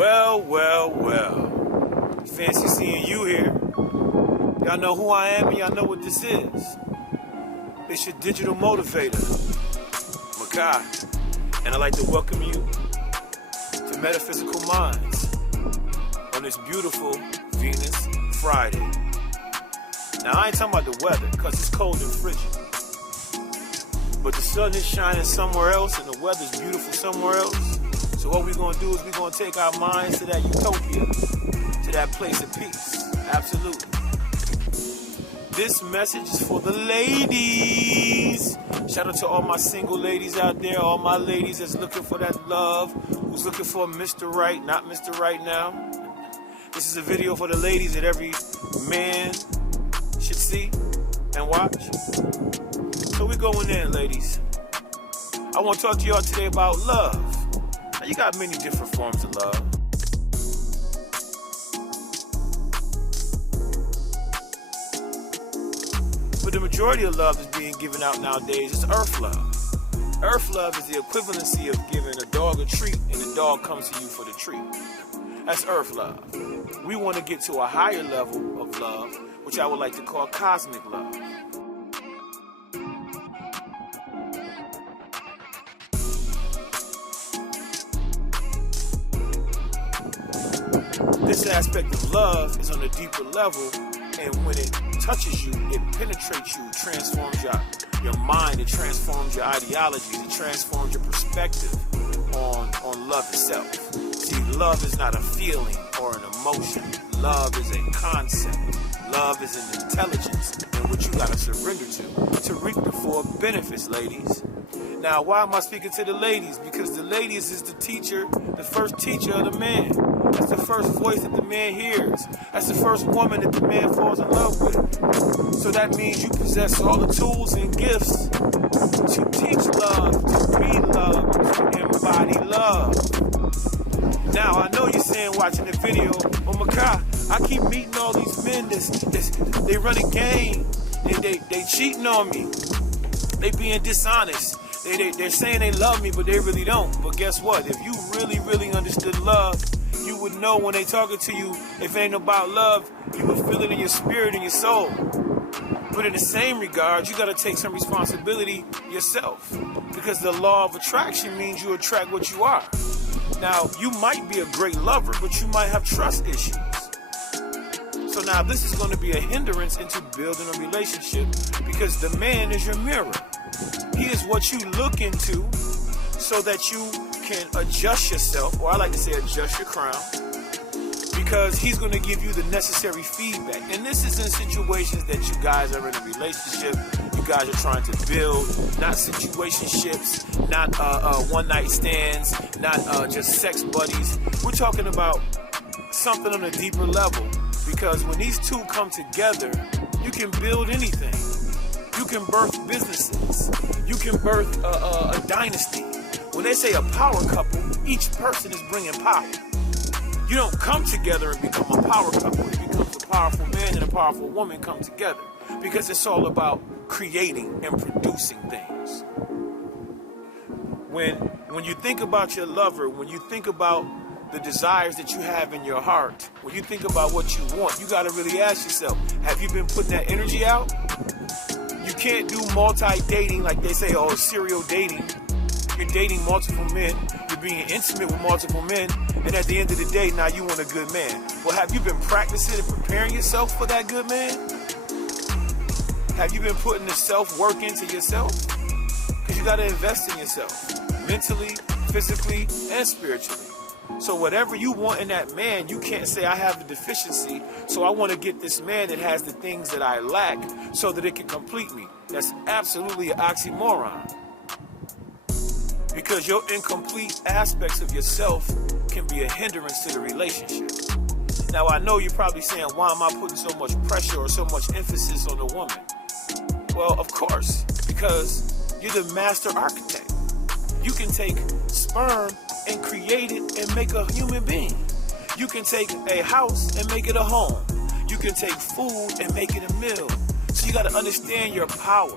Well, well, well. Fancy seeing you here. Y'all know who I am and y'all know what this is. It's your digital motivator, Makai. And I'd like to welcome you to Metaphysical Minds on this beautiful Venus Friday. Now, I ain't talking about the weather because it's cold and frigid. But the sun is shining somewhere else and the weather's beautiful somewhere else. So what we're going to do is we're going to take our minds to that utopia, to that place of peace. Absolutely. This message is for the ladies. Shout out to all my single ladies out there, all my ladies that's looking for that love, who's looking for Mr. Right, not Mr. Right now. This is a video for the ladies that every man should see and watch. So we're going in, ladies. I want to talk to y'all today about love. Now, you got many different forms of love. But the majority of love that's being given out nowadays is earth love. Earth love is the equivalency of giving a dog a treat and the dog comes to you for the treat. That's earth love. We want to get to a higher level of love, which I would like to call cosmic love. This aspect of love is on a deeper level, and when it touches you, it penetrates you, transforms your mind, it transforms your ideologies, it transforms your perspective on love itself. See, love is not a feeling or an emotion. Love is a concept. Love is an intelligence in which you gotta surrender to reap the full benefits, ladies. Now, why am I speaking to the ladies? Because the ladies is the teacher, the first teacher of the man. That's the first voice that the man hears. That's the first woman that the man falls in love with. So that means you possess all the tools and gifts to teach love, to be love, to embody love. Now, I know you're saying, watching the video, oh my God, I keep meeting all these men they running game. They cheating on me. They being dishonest. They're saying they love me, but they really don't. But guess what? If you really understood love, you would know when they talking to you, if it ain't about love, you would feel it in your spirit and your soul. But in the same regard, you got to take some responsibility yourself. Because the law of attraction means you attract what you are. Now, you might be a great lover, but you might have trust issues. So now this is going to be a hindrance into building a relationship because the man is your mirror. He is what you look into so that you can adjust yourself, or I like to say adjust your crown, because he's going to give you the necessary feedback. And this is in situations that you guys are in a relationship, you guys are trying to build, not situationships, not one-night stands, not just sex buddies. We're talking about something on a deeper level, because when these two come together, you can build anything. You can birth businesses. You can birth a dynasty. When they say a power couple, each person is bringing power. You don't come together and become a power couple. It becomes a powerful man and a powerful woman come together, because it's all about creating and producing things. When you think about your lover, when you think about the desires that you have in your heart, when you think about what you want, you got to really ask yourself, have you been putting that energy out? You can't do multi-dating like they say, oh, serial dating. You're dating multiple men, you're being intimate with multiple men, and at the end of the day, now you want a good man. Well, have you been practicing and preparing yourself for that good man? Have you been putting the self-work into yourself? Because you got to invest in yourself, mentally, physically, and spiritually. So whatever you want in that man, you can't say, I have a deficiency, so I want to get this man that has the things that I lack so that it can complete me. That's absolutely an oxymoron. Because your incomplete aspects of yourself can be a hindrance to the relationship. Now, I know you're probably saying, why am I putting so much pressure or so much emphasis on the woman? Well, of course, because you're the master architect. You can take sperm and create it and make a human being. You can take a house and make it a home. You can take food and make it a meal. So you got to understand your power.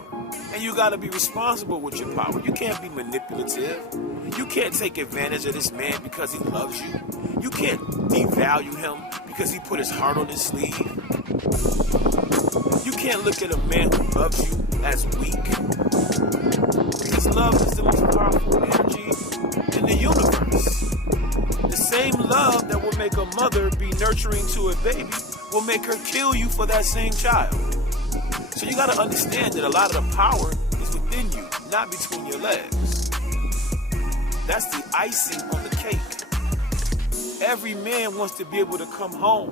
And you got to be responsible with your power. You can't be manipulative. You can't take advantage of this man because he loves you. You can't devalue him because he put his heart on his sleeve. You can't look at a man who loves you as weak. Because love is the most powerful energy in the universe. The same love that will make a mother be nurturing to a baby will make her kill you for that same child. So you got to understand that a lot of the power is within you, not between your legs. That's the icing on the cake. Every man wants to be able to come home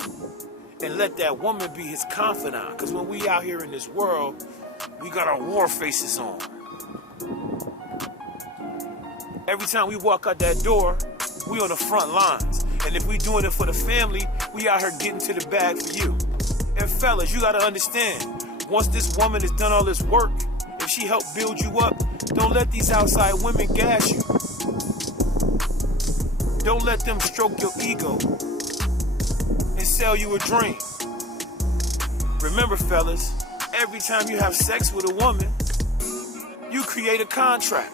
and let that woman be his confidant. Because when we out here in this world, we got our war faces on. Every time we walk out that door, we on the front lines. And if we doing it for the family, we out here getting to the bag for you. And fellas, you got to understand, once this woman has done all this work, if she helped build you up, don't let these outside women gas you. Don't let them stroke your ego and sell you a dream. Remember, fellas, every time you have sex with a woman, you create a contract.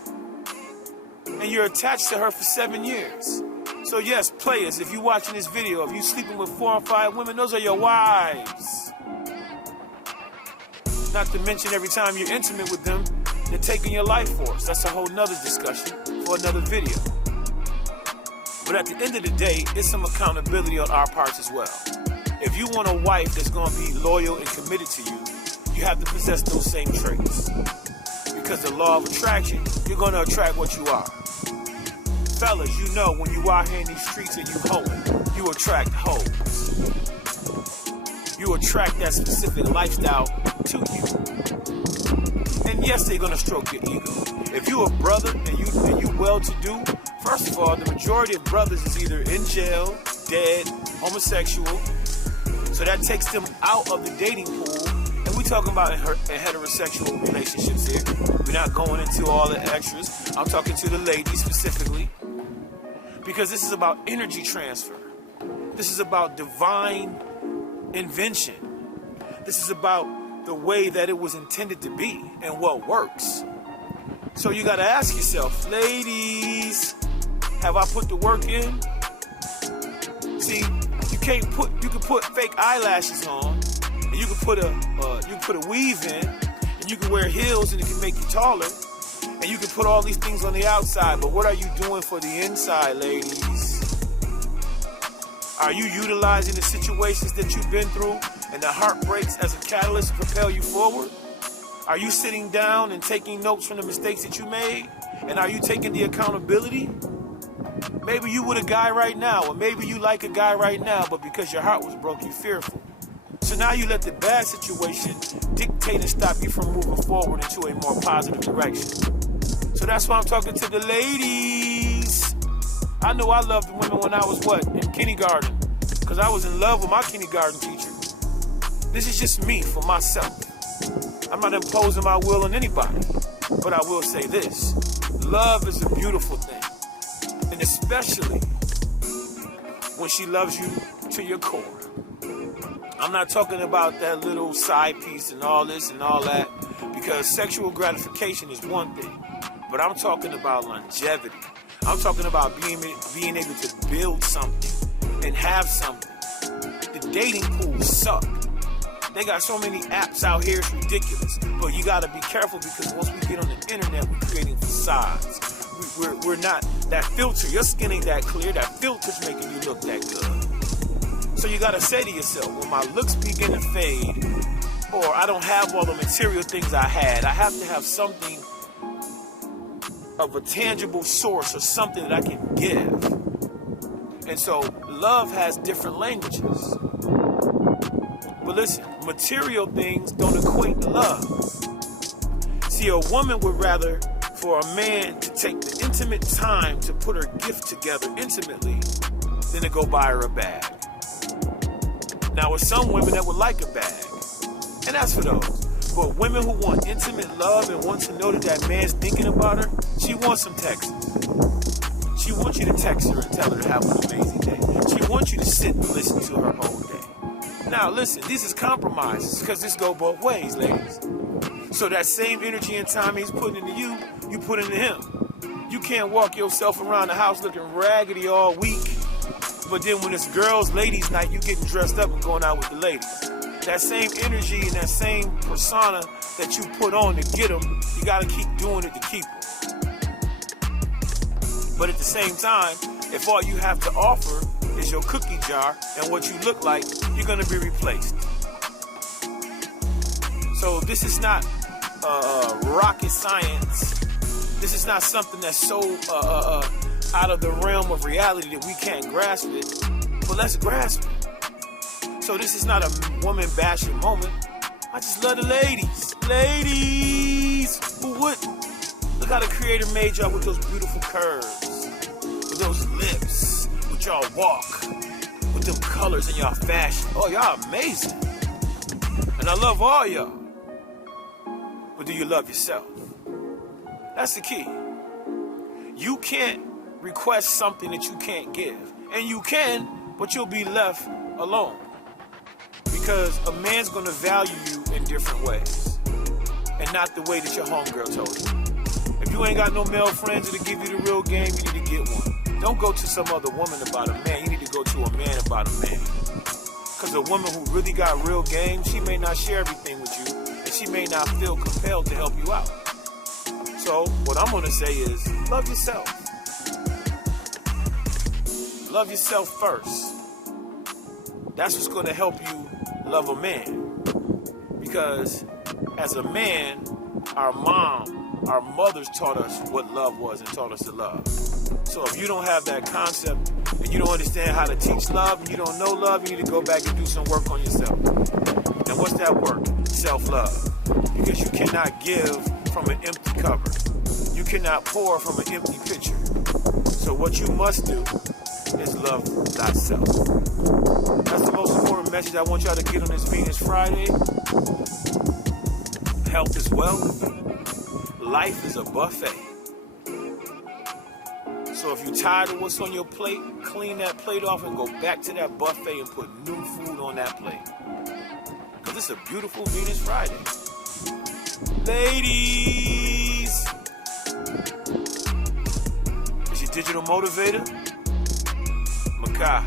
And you're attached to her for 7 years. So yes, players, if you're watching this video, if you're sleeping with 4 or 5 women, those are your wives. Not to mention every time you're intimate with them, they're taking your life force. That's a whole nother discussion for another video. But at the end of the day, it's some accountability on our parts as well. If you want a wife that's going to be loyal and committed to you, you have to possess those same traits. Because the law of attraction, you're going to attract what you are. Fellas, you know when you out here in these streets and you hoeing, you attract hoes. You attract that specific lifestyle to you. And yes, they're going to stroke your ego. If you a brother and you well-to-do, first of all, the majority of brothers is either in jail, dead, homosexual. So that takes them out of the dating pool. And we're talking about heterosexual relationships here. We're not going into all the extras. I'm talking to the ladies specifically. Because this is about energy transfer. This is about divine invention. This is about the way that it was intended to be and what works. So you got to ask yourself, ladies, have I put the work in? See, you can put fake eyelashes on, and you can put a weave in, and you can wear heels, and it can make you taller, and you can put all these things on the outside. But what are you doing for the inside, ladies? Are you utilizing the situations that you've been through and the heartbreaks as a catalyst to propel you forward? Are you sitting down and taking notes from the mistakes that you made? And are you taking the accountability? Maybe you with a guy right now, or maybe you like a guy right now, but because your heart was broke, you're fearful. So now you let the bad situation dictate and stop you from moving forward into a more positive direction. So that's why I'm talking to the ladies. I know I loved women when I was in kindergarten, because I was in love with my kindergarten teacher. This is just me for myself. I'm not imposing my will on anybody, but I will say this. Love is a beautiful thing, and especially when she loves you to your core. I'm not talking about that little side piece and all this and all that, because sexual gratification is one thing, but I'm talking about longevity. I'm talking about being able to build something and have something. The dating pools suck. They got so many apps out here, it's ridiculous. But you got to be careful, because once we get on the internet, we're creating facades. We're not that filter. Your skin ain't that clear. That filter's making you look that good. So you got to say to yourself, when my looks begin to fade, or I don't have all the material things I had, I have to have something of a tangible source or something that I can give. And so love has different languages. But listen, material things don't equate to love. See, a woman would rather for a man to take the intimate time to put her gift together intimately than to go buy her a bag. Now, with some women that would like a bag, and that's for those. But women who want intimate love and want to know that that man's thinking about her, she wants some texts. She wants you to text her and tell her to have an amazing day. She wants you to sit and listen to her whole day. Now, listen, this is compromises, because this go both ways, ladies. So that same energy and time he's putting into you, you put into him. You can't walk yourself around the house looking raggedy all week, but then when it's girls' ladies' night, you getting dressed up and going out with the ladies. That same energy and that same persona that you put on to get them, you got to keep doing it to keep them. But at the same time, if all you have to offer is your cookie jar and what you look like, you're going to be replaced. So this is not rocket science. This is not something that's so out of the realm of reality that we can't grasp it. But let's grasp it. So this is not a woman bashing moment. I just love the ladies. Ladies! Who wouldn't? Look how the creator made y'all with those beautiful curves, with those lips, with y'all walk, with them colors in y'all fashion. Oh, y'all amazing. And I love all y'all. But do you love yourself? That's the key. You can't request something that you can't give. And you can, but you'll be left alone. Because a man's going to value you in different ways. And not the way that your homegirl told you. If you ain't got no male friends that'll give you the real game, you need to get one. Don't go to some other woman about a man. You need to go to a man about a man. Because a woman who really got real game, she may not share everything with you. And she may not feel compelled to help you out. So what I'm going to say is, love yourself. Love yourself first. That's what's going to help you love a man. Because as a man, our mothers taught us what love was and taught us to love. So if you don't have that concept and you don't understand how to teach love and you don't know love, you need to go back and do some work on yourself. And what's that work? Self-love. Because you cannot give from an empty cover. You cannot pour from an empty pitcher. So what you must do is love thyself. That's the most important message I want y'all to get on this Venus Friday. Health is wealth. Life is a buffet. So if you're tired of what's on your plate, clean that plate off and go back to that buffet and put new food on that plate. Because it's a beautiful Venus Friday. Ladies! It's your digital motivator, Makai.